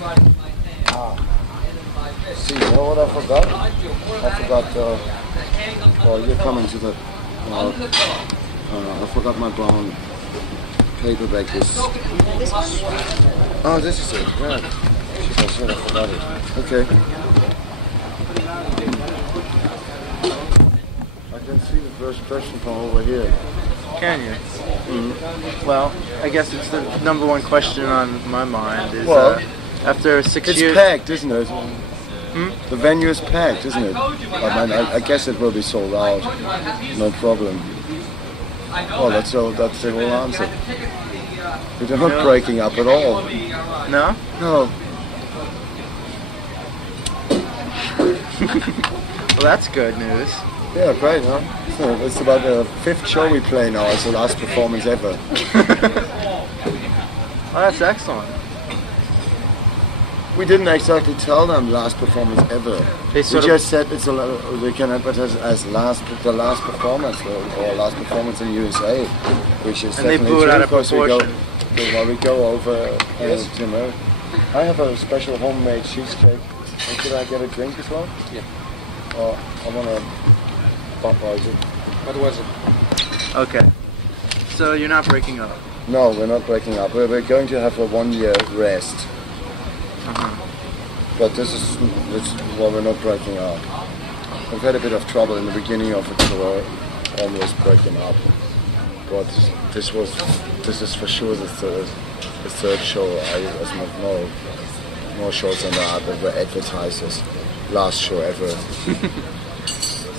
See, you know what I forgot? I forgot, well, you're coming to the, I forgot my brown paper bag. This one? Oh, this is it, yeah. Shit, I should have forgot it. Okay. I can see the first question from over here. Can you? Well, I guess it's the number one question on my mind is, after 6 years... It's packed, isn't it? The venue is packed, isn't it? I guess it will be sold out. No problem. Oh, that's the whole answer. We're not breaking up at all. No? No. Well, that's good news. Yeah, great, huh? It's about the 5th show we play now. It's the last performance ever. Oh, that's excellent. We didn't exactly tell them last performance ever. We just said we can advertise as the last performance or last performance in USA, which is definitely true. And they blew it out of proportion. We go over to America. I have a special homemade cheesecake. Could I get a drink as well? Yeah. I want to Budweiser. Budweiser. Okay. So you're not breaking up? No, we're not breaking up. We're going to have a 1-year rest. But we're not breaking up. We've had a bit of trouble in the beginning of it, so we're almost breaking up. But this is for sure the third show. There's no more shows than that. That were advertisers. Last show ever.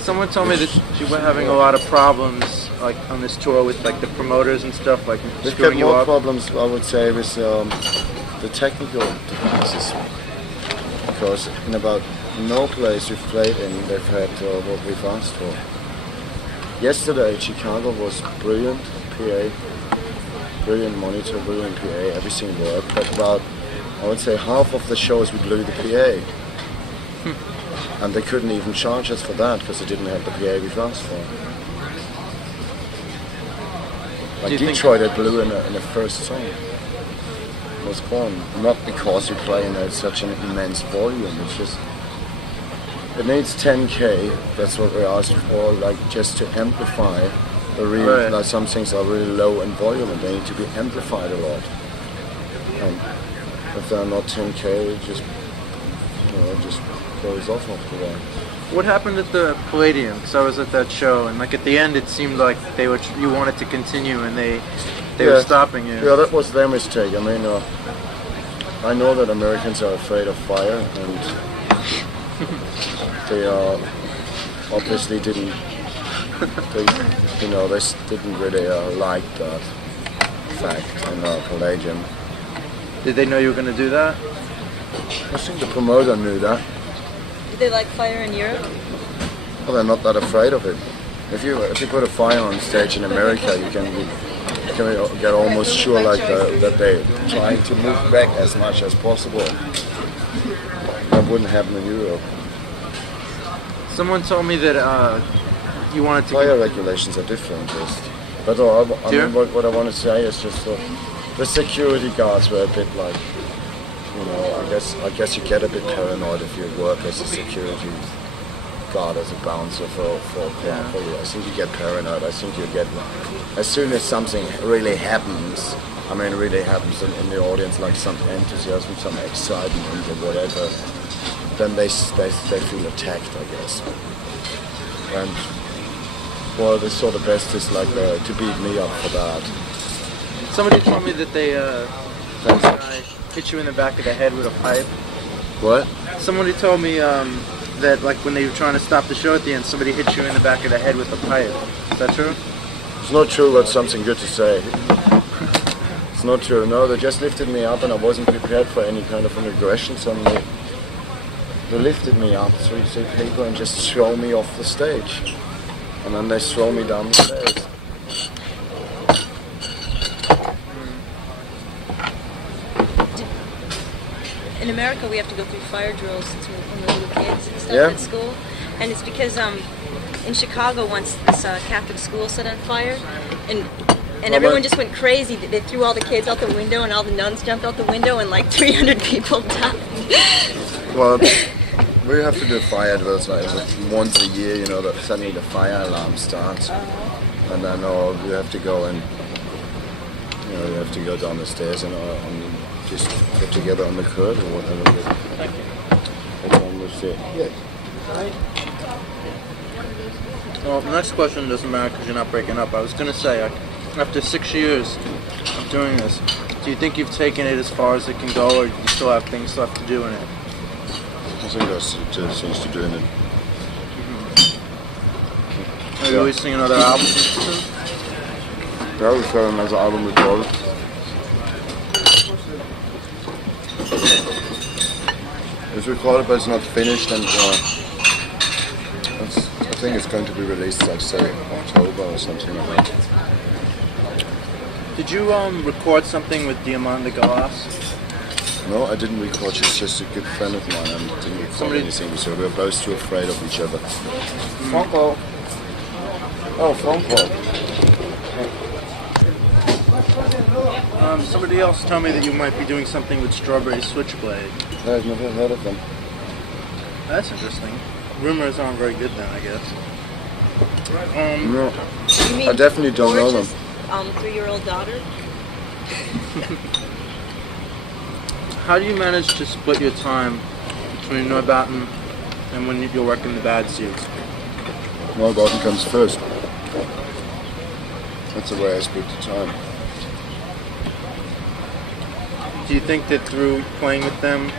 Someone told me that you were having a lot of problems, like on this tour, with like the promoters and stuff, like screwing you up. We've got more problems, I would say, with the technical devices. Because in about no place we've played in, they've had what we've asked for. Yesterday, Chicago was brilliant PA, brilliant monitor, brilliant PA, everything worked. But about, I would say, half of the shows we blew the PA. And they couldn't even charge us for that because they didn't have the PA we've asked for. Like Detroit, they blew in the first song. It was gone. Not because you play in such an immense volume. It's just it needs 10K. That's what we're asking for. Like just to amplify the real. Like some things are really low in volume and they need to be amplified a lot. And if they're not 10K, it just goes off after that. What happened at the Palladium? Because I was at that show, and like at the end, it seemed like you wanted to continue, and they were stopping you. Yeah, that was their mistake. I mean, I know that Americans are afraid of fire, and they obviously didn't. They didn't really like that fact in Palladium. Did they know you were going to do that? I think the promoter knew that. Do they like fire in Europe? Well, they're not that afraid of it. If you put a fire on stage in America, you can get almost sure like that they're trying to move back as much as possible. That wouldn't happen in Europe. Someone told me that you wanted to... Fire regulations are different. But what I want to say is just the security guards were a bit like, I guess you get a bit paranoid if you work as a security guard, as a bouncer for you. I think you get paranoid. I think you get, as soon as something really happens, in the audience, like some enthusiasm, some excitement or whatever, then they feel attacked, I guess. And well, the sort of best is like to beat me up for that. Somebody told me that they hit you in the back of the head with a pipe. What? Somebody told me that like when they were trying to stop the show at the end, somebody hit you in the back of the head with a pipe. Is that true? It's not true, but something good to say. It's not true. No, they just lifted me up and I wasn't prepared for any kind of an aggression. Suddenly they lifted me up, three people, and just throw me off the stage. And then they throw me down the stairs. In America, we have to go through fire drills when we're little kids and stuff at school. And it's because in Chicago, once this Catholic school set on fire, and And everyone just went crazy. They threw all the kids out the window, and all the nuns jumped out the window, and like 300 people died. Well, we have to do fire drills like once a year, you know, that suddenly the fire alarm starts. And then you have to go and, you know, you have to go down the stairs and just get together on the curb or whatever. Thank you. That's almost it. Yeah. Well, the next question doesn't matter because you're not breaking up. I was going to say, after 6 years of doing this, do you think you've taken it as far as it can go, or do you still have things left to do in it? I think there's things to do in it. Are you releasing another album soon? Yeah, we've got another album recorded. It's recorded, but it's not finished, and I think it's going to be released, like, say, October or something like that. Did you record something with Diamante Glass? No, I didn't record. She's just a good friend of mine, and didn't record anything, so we were both too afraid of each other. Phone call. Oh, phone call. Somebody else told me that you might be doing something with Strawberry Switchblade. I've never heard of them. That's interesting. Rumors aren't very good then, I guess. No, You mean I definitely don't know them. 3-year-old daughter? How do you manage to split your time between Neubauten and when you're working the bad suits? Neubauten comes first. That's the way I split the time. Do you think that through playing with them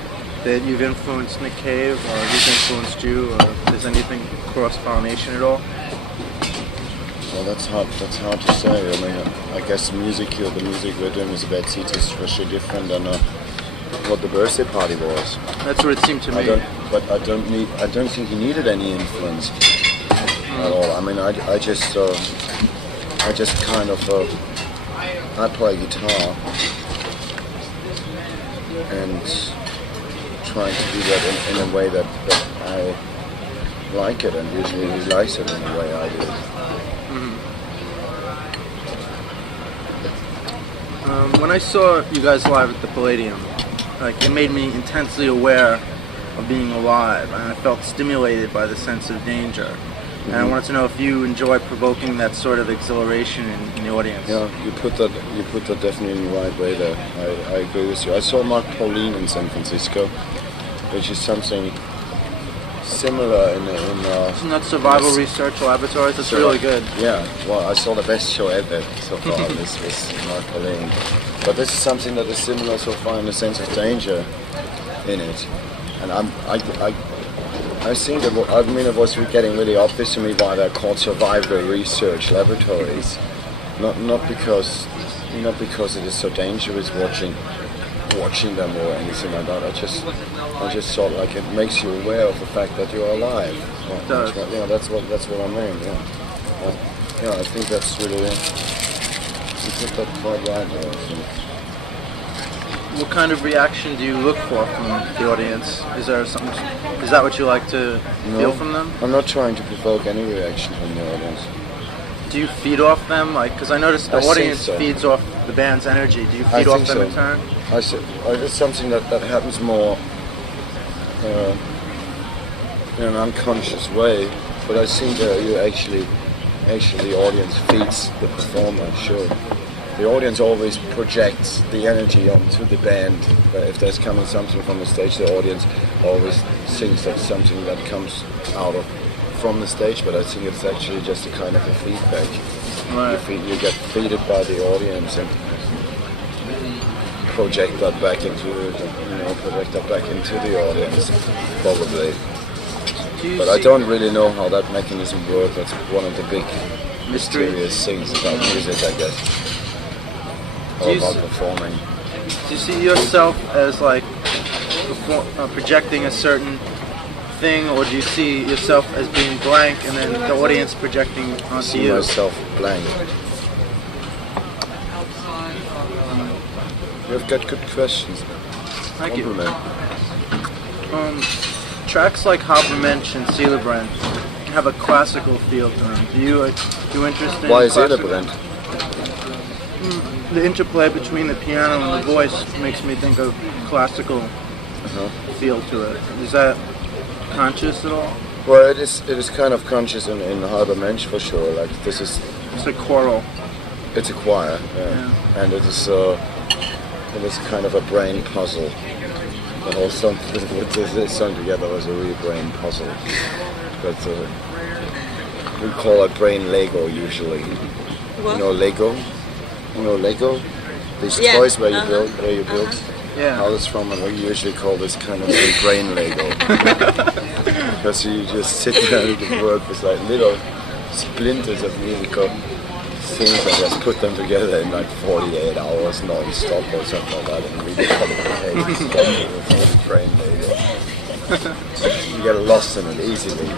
that you've influenced Nick Cave, or he's influenced you, or is anything cross-pollination at all? Well, that's hard to say. I mean, I guess the music we're doing is about Seat is especially different than what the birthday party was. That's what it seemed to me. I don't think he needed any influence at all. I mean, I just kind of I play guitar and trying to do that in a way that I like it, and usually he likes it in the way I do it. When I saw you guys live at the Palladium, like, it made me intensely aware of being alive, and I felt stimulated by the sense of danger. And I wanted to know if you enjoy provoking that sort of exhilaration in the audience. Yeah, you put that definitely in the right way there. I agree with you. I saw Mark Pauline in San Francisco, which is something similar in Isn't that Survival Research Laboratories? It's really good. Yeah, well, I saw the best show ever so far. This was Mark Pauline. But this is something that is similar so far in the sense of danger in it. And I think that it was getting really obvious to me why they're called Survival Research Laboratories. Not because it is so dangerous watching them or anything like that. I just thought, like, it makes you aware of the fact that you're alive. It does. Yeah, that's what I mean. Yeah, I think that's really you put that quite right there, I think. What kind of reaction do you look for from the audience? Is that what you like to feel from them? I'm not trying to provoke any reaction from the audience. Do you feed off them? Like, because I noticed the audience feeds off the band's energy. Do you feed off them in turn? It's something that happens more in an unconscious way, but I think that you actually the audience feeds the performer. Sure, the audience always projects the energy onto the band. If there's coming something from the stage, the audience always thinks that's something that comes out from the stage, but I think it's actually just a kind of a feedback. Right. You get feeded by the audience and project that back into the audience, probably. But I don't really know how that mechanism works. That's one of the big mysterious things about music, I guess. Or about performing. Do you see yourself as, like, projecting a certain thing, or do you see yourself as being blank and then the audience projecting onto you? I see myself blank. You've got good questions. Thank you. Tracks like Habermensch and Celebrant have a classical feel to them. Do you interest in Why is classical? Celebrant? the interplay between the piano and the voice makes me think of classical feel to it. Is that conscious at all? Well, it is kind of conscious in Halber Mensch for sure. Like this is. It's a choral. It's a choir, and it is kind of a brain puzzle. The whole song, this song together was a real brain puzzle. But we call it brain Lego usually. What? You know Lego? You know Lego? These toys where you build houses from, and we usually call this kind of thing brain Lego. Because you just sit there and you work with like little splinters of musical things and just put them together in like 48 hours non-stop or something like that, and really complicated brain Lego. You get lost in it easily.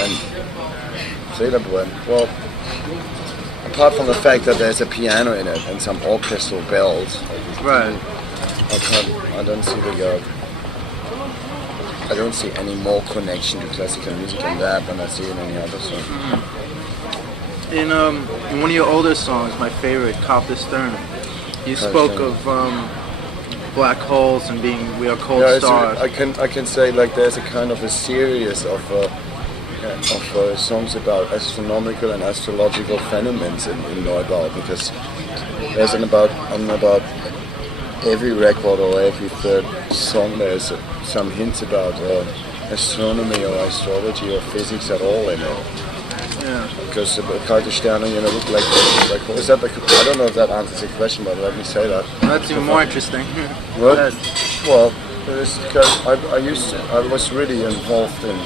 And well, apart from the fact that there's a piano in it and some orchestral bells, right? I don't see any more connection to classical music in that than I see in any other song. In one of your older songs, my favorite, Cop Stern, you spoke of black holes and we are cold stars. I can say like there's a kind of a series of songs about astronomical and astrological phenomena in Neubauten, because there's about every record or every third song there's some hints about astronomy or astrology or physics at all in it. Yeah. Because kalte Sterne, look like is that I don't know if that answers the question, but let me say that. That's even more interesting. Well, it is because I was really involved in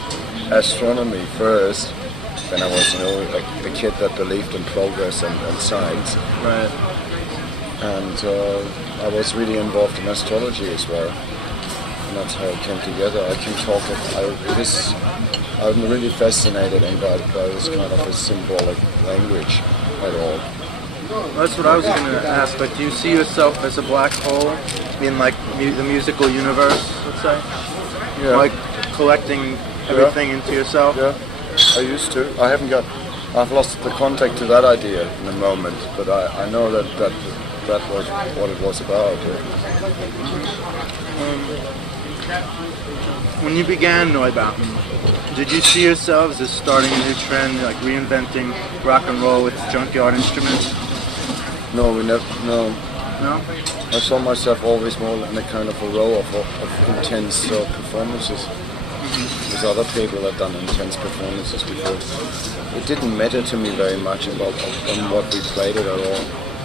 astronomy first. Then I was, like a kid that believed in progress and science. Right. And I was really involved in astrology as well. And that's how it came together. I can talk. I'm really fascinated by this kind of a symbolic language at all. That's what I was going to ask. But do you see yourself as a black hole in like the musical universe, let's say? Yeah. Like collecting everything into yourself? Yeah, I used to. I've lost the contact to that idea in a moment, but I know that was what it was about. When you began Neubauten, did you see yourselves as starting a new trend, like reinventing rock and roll with junkyard instruments? No, we never. No. No? I saw myself always more in a kind of a row of intense performances. With other people that done intense performances before. It didn't matter to me very much about on what we played it at all.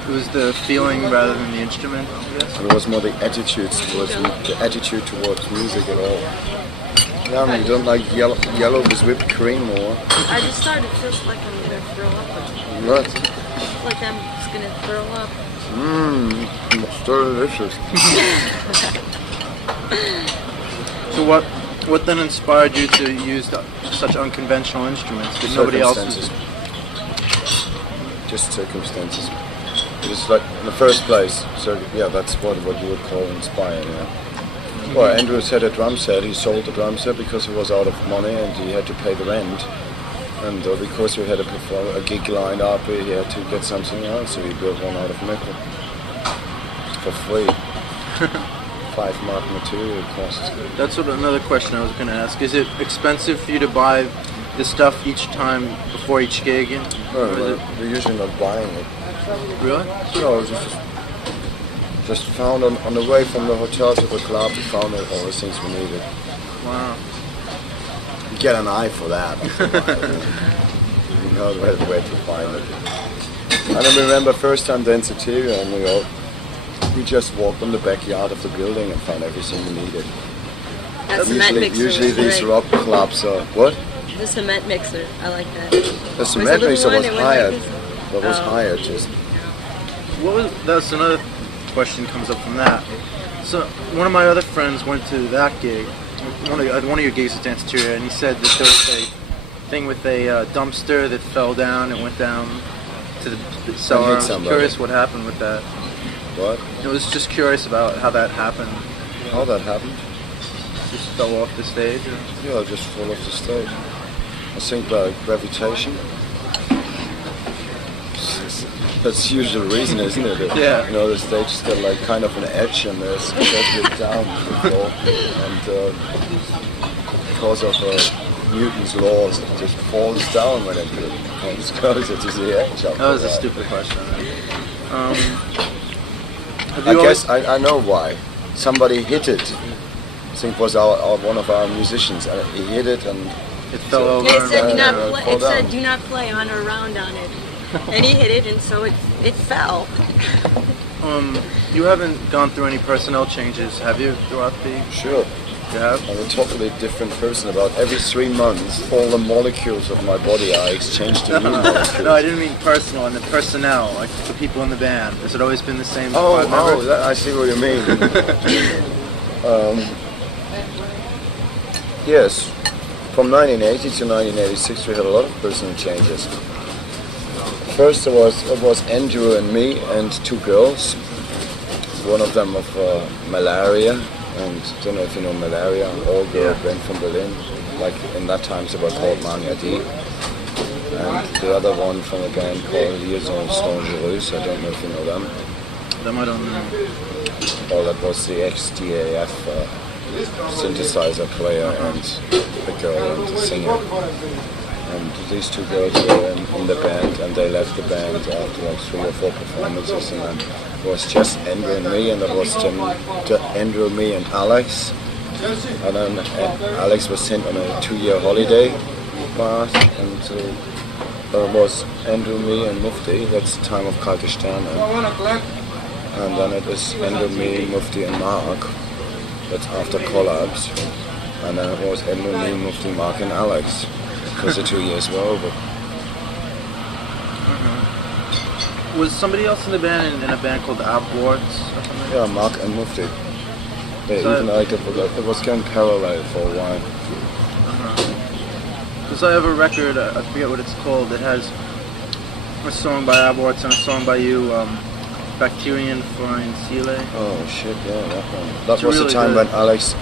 It was the feeling rather than the instrument, I guess? It was more the attitude towards music at all. Yeah, I mean, you don't like yellow with whipped cream or? I just started to feel like I'm going to throw up. What? Like I'm just going to throw up. It's delicious. So what then inspired you to use such unconventional instruments that nobody else uses? Just circumstances. It was like in the first place. So yeah, that's what you would call inspired. Yeah. Well, Andrews had a drum set. He sold the drum set because he was out of money and he had to pay the rent. And because we had a gig lined up, he had to get something else. So he built one out of metal for free. 5 mark material costs. That's another question I was going to ask. Is it expensive for you to buy the stuff each time before each gig? No, we're usually not buying it. Really? No, just found on the way from the hotel to the club. We found all the things we needed. Wow. You get an eye for that. You know where to find it. And I remember first time Danceteria in New York. We just walked in the backyard of the building and found everything we needed. That cement mixer. Usually these rock clubs are what? The cement mixer. I like that. The cement mixer was hired. That was hired just. That's another question comes up from that. So one of my other friends went to that gig, one of your gigs at Danceteria, and he said that there was a thing with a dumpster that fell down and went down to the cellar. I was curious what happened with that. What? I was just curious about how that happened. How that happened? Just fell off the stage? Or? Yeah, just fell off the stage. I think by gravitation. That's the usual reason, isn't it? Yeah. You know, the stage's got like kind of an edge and there's it down to the floor. And because of Newton's laws, it just falls down when it comes closer to the edge. That was a stupid question. I know why. Somebody hit it. I think it was one of our musicians. He hit it and it fell over. It said, do not play on or around on it. And he hit it, and so it fell. You haven't gone through any personnel changes, have you, throughout the... Sure. You have? I'm a totally different person. About every 3 months, all the molecules of my body are exchanged to new molecules. No, I didn't mean personal, and the personnel, like the people in the band. Has it always been the same? I see what you mean. Yes. From 1980 to 1986, we had a lot of personal changes. First, it was Andrew and me and 2 girls. One of them of malaria, and I don't know if you know malaria, all-girl band from Berlin. Like in that time, they were called Mania D. And the other one from a band called Liaison Dangereuse. I don't know if you know them. Them I don't know. Oh, that was the ex-DAF synthesizer player and the girl and the singer. And these 2 girls were in the band, and they left the band after like 3 or 4 performances, and then it was just Andrew and me, and that was Andrew, me, and Alex. And then Alex was sent on a 2-year holiday pass, and it was Andrew, me, and Mufti. That's the time of Kalte Sterne. And then it is Andrew, me, Mufti, and Mark. That's after Collapse. And then it was Andrew, me, Mufti, Mark, and Alex. Because the 2 years were over. Was somebody else in the band in a band called Abwards or something? Yeah, Mark and Mufti. They even like it was going parallel for a while. Because I have a record, I forget what it's called, it has a song by Abwards and a song by you, Bacterian Fine Sile. Oh shit, yeah, that one. That was really the time good. when Alex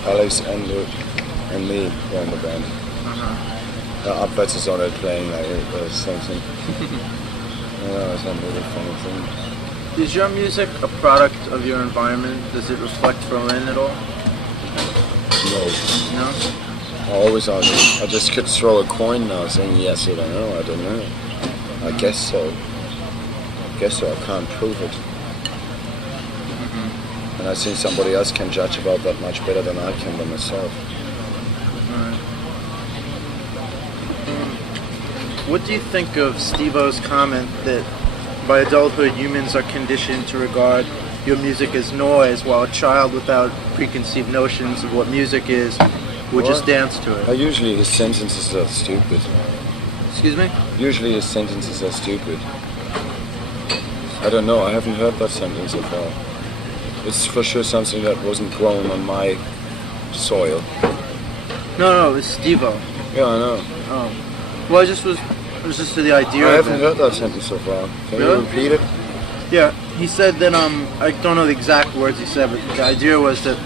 and me were in the band. Abwards is on it playing like something. Yeah, it's a really funny thing. Is your music a product of your environment? Does it reflect Berlin at all? No. No? I just could throw a coin now saying yes or no, I don't know. I guess so. I can't prove it. And I think somebody else can judge about that much better than I can by myself. What do you think of Steve-O's comment that by adulthood humans are conditioned to regard your music as noise, while a child without preconceived notions of what music is would just dance to it? Usually his sentences are stupid. Excuse me? Usually his sentences are stupid. I don't know, I haven't heard that sentence so far. It's for sure something that wasn't grown on my soil. No, it's Steve-O. Yeah, I know. Oh. Well, it was just the idea I of haven't heard that sentence so far. Can you repeat it? Yeah, he said that, I don't know the exact words he said, but the idea was that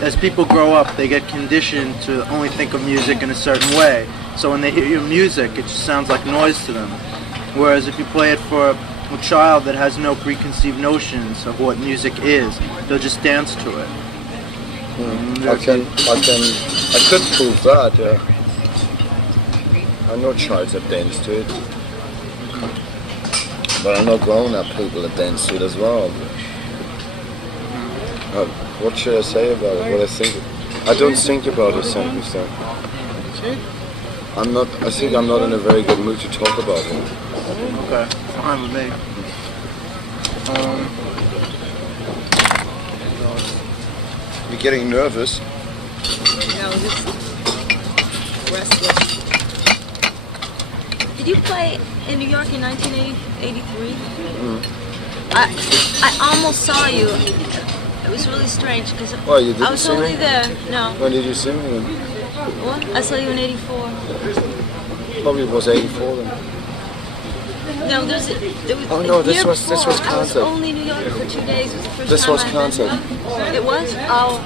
as people grow up, they get conditioned to only think of music in a certain way. So when they hear your music, it just sounds like noise to them. Whereas if you play it for a child that has no preconceived notions of what music is, they'll just dance to it. I could prove that, yeah. I know childs that dance to it. But I know grown-up people that dance to it as well. What should I say about it? What I think? I don't think about it sentence though. I think I'm not in a very good mood to talk about it. Okay, fine with me. You're getting nervous. No, just restless. Did you play in New York in 1983? I almost saw you. It was really strange because Oh, you didn't I was see only me? there. No. When did you see me then? What? I saw you in '84. Probably it was 84 then. No, there was Oh no, this year was before. I was cancelled. only in New York for 2 days. It was the first This time was I'd been cancelled. there. It was? Oh,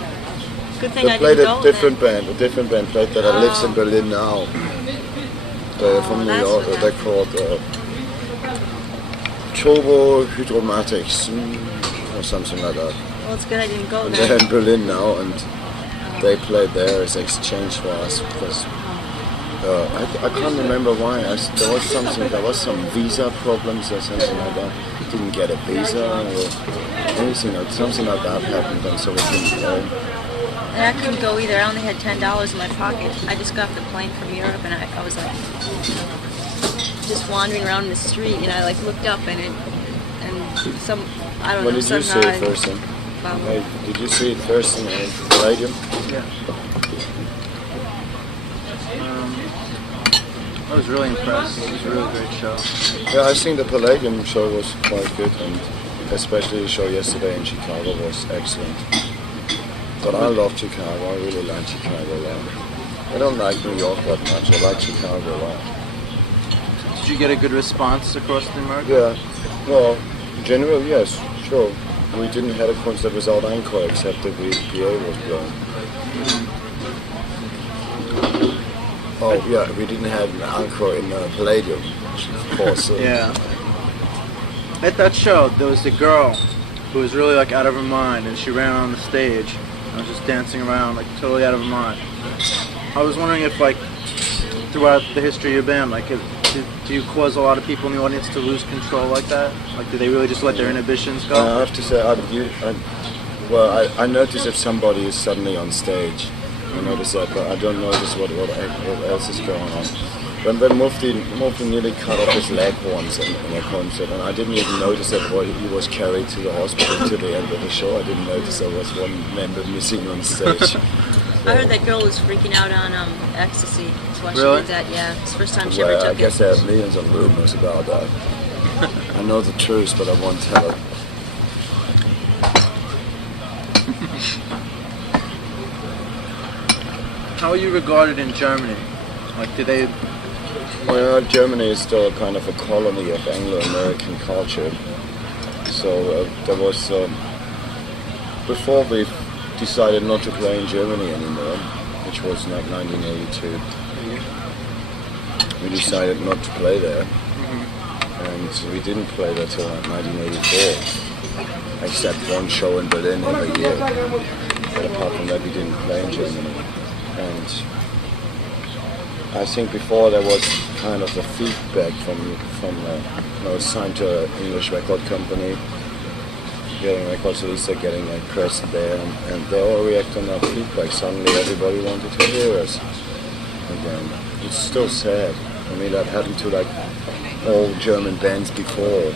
good thing They I played didn't a go different then. band. A different band played that lives in Berlin now. They're from New that's York. what They're called Turbo Hydromatics or something like that. Well, it's good I didn't go And there. they're in Berlin now, and they played there as exchange for us because I can't remember why. There was some visa problems or something like that. Didn't get a visa or anything, or something like that happened, and so we couldn't play. And I couldn't go either. I only had $10 in my pocket. I just got off the plane from Europe, and I was like just wandering around the street, and I like looked up, and some I don't know. When did you see it first? Hey, did you see it first in the Palladium? Yeah. I was really impressed. It was a really great show. Yeah, I think the Palladium show was quite good, and especially the show yesterday in Chicago was excellent. But I love Chicago. I really like Chicago a lot. I don't like New York that much. I like Chicago a lot. Did you get a good response across the America? Yeah. Well, in general, yes, sure. We didn't have a concert without encore except the PA was blown. Oh yeah, we didn't have an encore in the Palladium, of course. Yeah. At that show, there was a girl who was really like out of her mind, and she ran on the stage and was just dancing around like totally out of her mind. I was wondering if like throughout the history of your band, like do you cause a lot of people in the audience to lose control like that? Like do they really just let their inhibitions go? I have to say, I notice if somebody is suddenly on stage. I notice that, but I don't notice what else is going on. When Mufti nearly cut off his leg once in a concert, and I didn't even notice that he was carried to the hospital to the end of the show. I didn't notice there was one member missing on stage. I heard that girl was freaking out on ecstasy. That's why Really? she did that. Yeah, it's the first time she ever took I guess there are millions of rumors about that. I know the truth, but I won't tell it. How are you regarded in Germany? Like, do they? Well, Germany is still kind of a colony of Anglo-American culture. So there was before we decided not to play in Germany anymore, which was like 1982. We decided not to play there, and we didn't play there till like 1984, except one show in Berlin every year. But apart from that, we didn't play in Germany. And I think before there was kind of a feedback from I was signed to an English record company, getting records released, getting pressed there, and they all react on that feedback. Suddenly everybody wanted to hear us again. It's still sad. I mean, that happened to like all German bands before.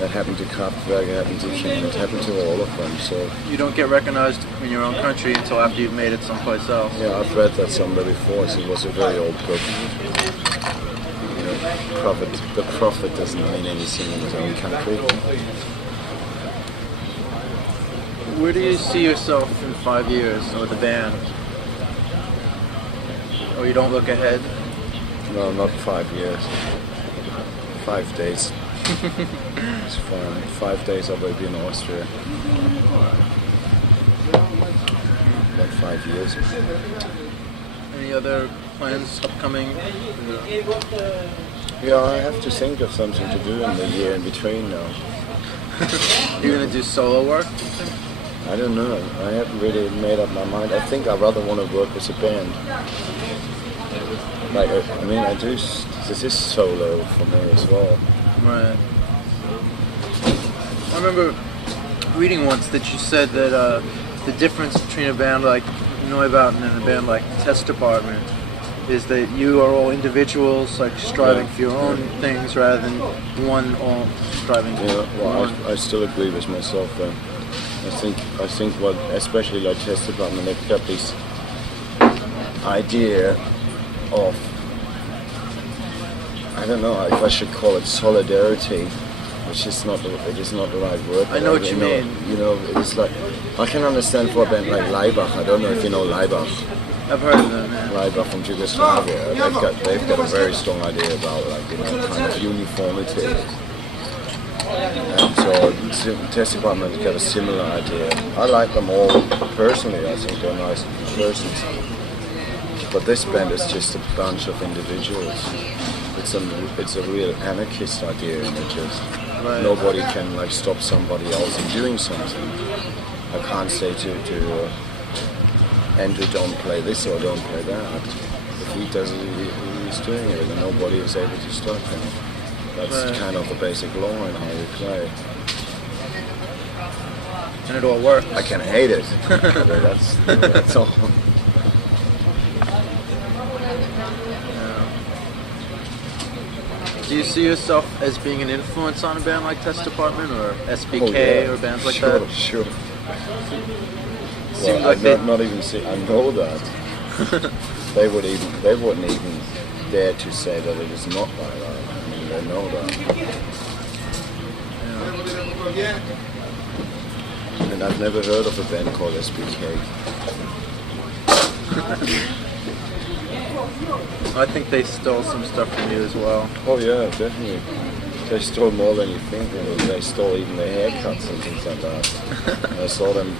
That happened to Kraftwerk, it happened to King, it happened to all of them. So You don't get recognized in your own country until after you've made it someplace else. yeah, I've read that somewhere before. So it was a very old book. You know, the prophet doesn't mean anything in his own country. Where do you see yourself in 5 years with the band? Or you don't look ahead? No, not 5 years. 5 days. It's fine. 5 days I will be in Austria. About 5 years. Any other plans upcoming? Yeah, I have to think of something to do in the year in between now. You're gonna do solo work? I don't know. I haven't really made up my mind. I think I rather want to work with a band. Like, I mean, this is solo for me as well. Right. I remember reading once that you said that the difference between a band like Neubauten and a band like Test Department is that you are all individuals, like striving for your own things rather than one all striving for one. I still agree with myself there. I think what, especially like Test Department, they've got this idea of, I don't know if I should call it solidarity, which is not the right word. I know what you mean. You know, it's like, I can understand for a band like Laibach. I don't know if you know Laibach. I've heard of them, yeah. Laibach from Yugoslavia. They've got a very strong idea about, like, you know, kind of uniformity. And so Test Department's got a similar idea. I like them all personally. I think they're nice persons. But this band is just a bunch of individuals. It's a real anarchist idea, and it just Right. Nobody can like stop somebody else in doing something. I can't say to Andrew, don't play this or don't play that. If he does it, he's doing it, and nobody is able to stop him. That's Right. kind of the basic law in how we play. And it all works. I can hate it, but that's all. Do you see yourself as being an influence on a band like Test Department or SBK Oh, yeah. or bands like sure, that? Sure. Seems Well, like I not even see. I know that they wouldn't even dare to say that it is not like that. I mean, they know that. And I've never heard of a band called SBK. I think they stole some stuff from you as well. Oh yeah, definitely. They stole more than you think. They stole even their haircuts and things like that. I saw them.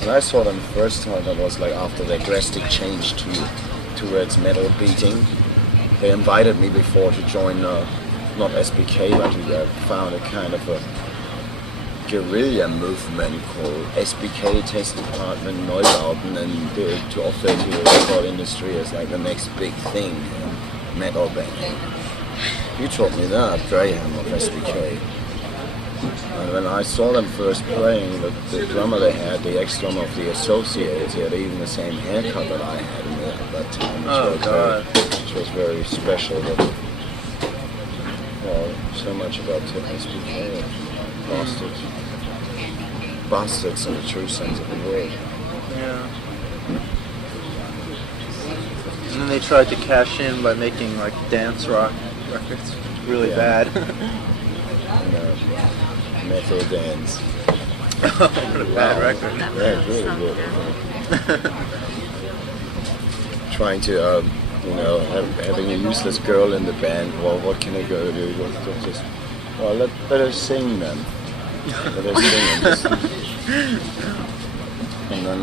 When I saw them the first time, it was like after their drastic change towards metal beating. They invited me before to join, not SBK, but we found a kind of a guerrilla movement called SBK, Test Department Neubauten, and to offer to the record industry as like the next big thing, metal band. You taught me that, Graham of SBK. And when I saw them first playing, the drummer they had, the ex-drummer of the Associates, he had even the same haircut that I had at that time, which was very special. But, well, so much about SBK, bastards. Bastards in the true sense of the word. Yeah. And then they tried to cash in by making like dance rock records. Really bad. Metal dance. What a bad record. Yeah, really good. Trying to, having a useless girl in the band. Well, what can a girl do? Let her sing then. Let her sing and then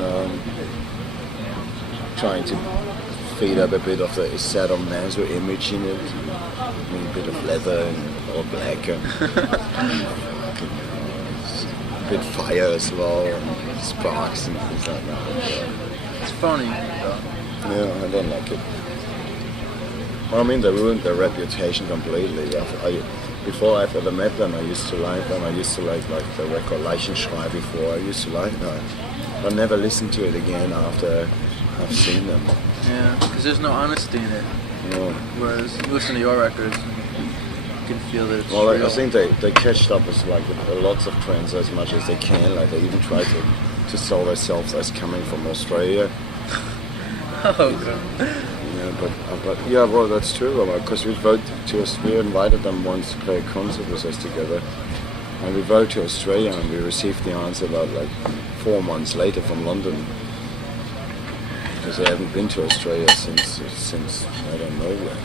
trying to feed up a bit of the sadomaso image in it. I mean, a bit of leather and all black and a bit fire as well and sparks and things like that. It's funny. Yeah, I don't like it. Well, I mean, they ruined their reputation completely. Before I've ever met them, I used to like them. I used to like the record Leichenschrei before. I used to like that. I never listened to it again after I've seen them. Yeah, because there's no honesty in it. No. Whereas you listen to your records, you can feel that it's Well, real. I think they catched up with like lots of trends as much as they can. Like they even try to sell themselves as coming from Australia. Oh, God. Yeah, well, that's true. Because we invited them once to play a concert with us together, and we voted to Australia, and we received the answer about like 4 months later from London, because they haven't been to Australia since I don't know when.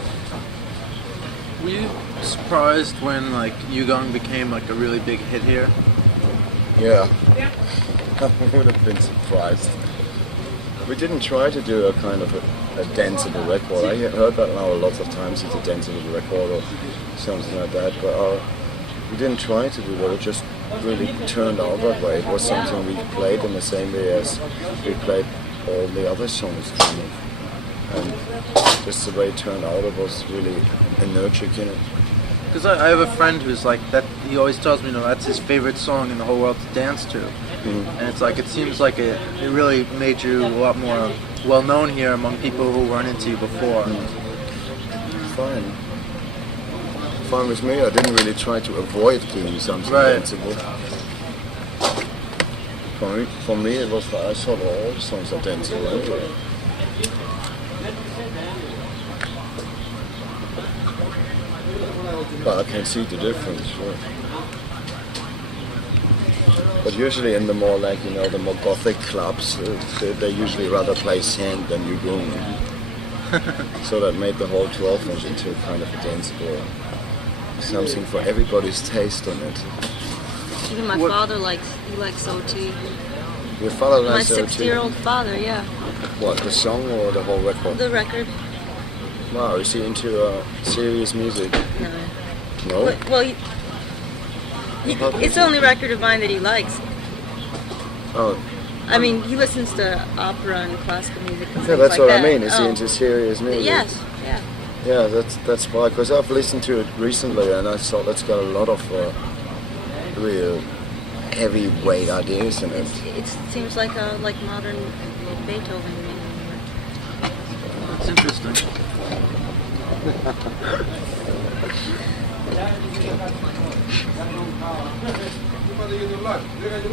Were you surprised when like Yugong became like a really big hit here? Yeah, I would have been surprised. We didn't try to do a kind of a danceable record. I heard that now lots of times, it's a danceable record or something like that, but we didn't try to do that. It just really turned out that way. It was something we played in the same way as we played all the other songs, kind of. And just the way it turned out, it was really energic in it. Because I have a friend who's like that. He always tells me, that's his favorite song in the whole world to dance to. And it's like it seems like it really made you a lot more well known here among people who weren't into you before. Fine with me. I didn't really try to avoid doing something danceable. For me, it was I thought all the songs are danceable anyway. But I can see the difference, sure. But usually in the more the more gothic clubs, they usually rather play sand than Yugong. So that made the whole 12-inch into kind of a danceable, something for everybody's taste on it. Even my father likes OT. Your father likes My OT? 60-year-old father, yeah. What, the song or the whole record? The record. Wow, is he into serious music? No. No? Well, It's the only record of mine that he likes. Oh. I mean, he listens to opera and classical music and Yeah, things that's like what that. I mean. Is he into serious music? Yes, yeah. Yeah, that's why. Because I've listened to it recently, and I thought that's got a lot of real heavyweight ideas in it. It seems like modern Beethoven to me. That's interesting.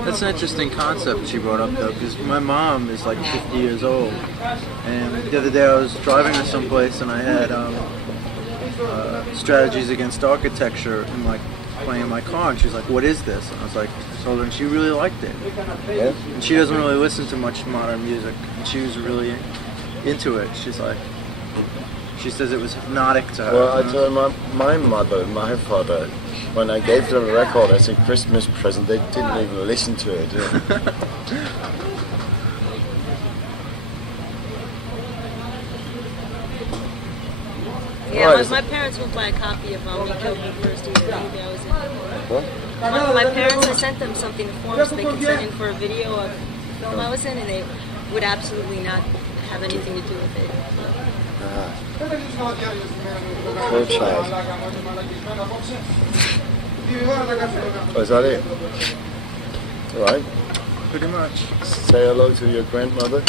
That's an interesting concept she brought up, though, because my mom is like 50 years old, and the other day I was driving her someplace and I had strategies against architecture and like playing in my car, and she's like, "What is this?" And I was like, told her, and she really liked it. Yeah. And she doesn't really listen to much modern music, and she was really into it. She says it was hypnotic to her. Well, I told my mother and my father, when I gave them a record as a Christmas present, they didn't even listen to it. Yeah, Right. my parents would buy a copy of Me Killed Me First Year movie I was in. What? My parents, I sent them something to form so they could send in for a video of the film I was in, and they would absolutely not have anything to do with it. Poor child. Oh, is that it? All right. Pretty much. Say hello to your grandmother.